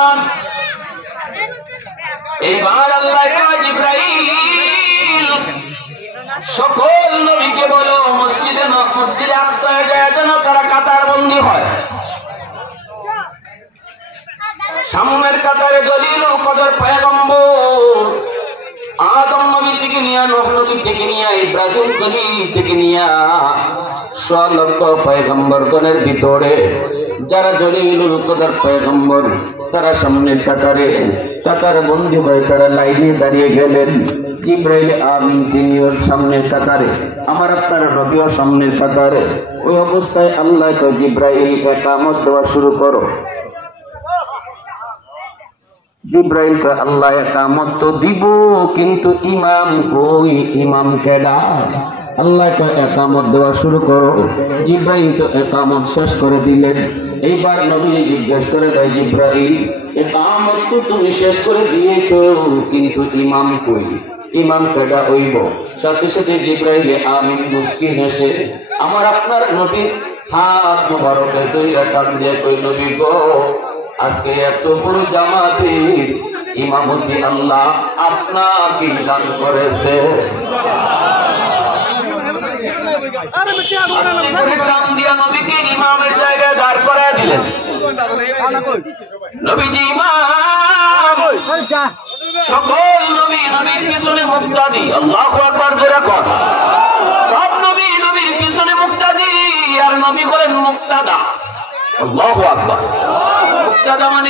ইমান। এইবার আল্লাহ কয় জিবরাইল সকল নবীকে বলো মসজিদে আকসায় যায় যেন তারা কাতার বন্দী হয়। সামনের কাতারে জলিলুল কদর পয়গম্বর আদম নবী থেকে নিয়ে নূহ নবী থেকে নিয়ে ইব্রাহিম খলিল থেকে নিয়ে লক্ষ পয়গম্বরগণের ভিতরে যারা জলিলুল কদর পয়গম্বর তারা সামনের কাতারে বন্দী হয়ে তারা লাইনে দাঁড়িয়ে গেলেন। জিবরাইল আমিন তিনিও সামনের কাতারে, আমার আপনার নবীও সামনের কাতারে। ওই অবস্থায় আল্লাহ কয় জিবরাইল ইকামত দেওয়া শুরু করো। জিবরাইল কয় আল্লাহ ইকামত তো দিব, কিন্তু ইমাম কই? ইমাম কেডা? আল্লাহ কয় ইকামত দেওয়া শুরু করো। জিবরাইল তো ইকামত শেষ করে দিলেন। এইবার নবী জিজ্ঞেস করে দেয় জিবরাইল ইকামত তো তুমি শেষ করে দিয়েছো, কিন্তু ইমাম কই? ইমাম কেডা হইব? সাথে সাথে জিবরাইল আমিন মুস্কি হেসে আমার আপনার নবী হাত মুবারকে দুইটা টান দিয়ে কই নবী গো, আজকে এত বড় জামাতের ইমামতি আল্লাহ আপনাকে দান করেছে। নবীকে ইমামের জায়গায় দাঁড় করায় দিলেন। নবীজি ইমাম, সকল নবী নবীর পিছনে মুক্তাদি। আল্লাহু আকবার জোরে কর। সব নবী নবীর পিছনে মুক্তাদি আর নবী করেন মুক্তাদা। আল্লাহু আকবার। মুক্তাদা মানে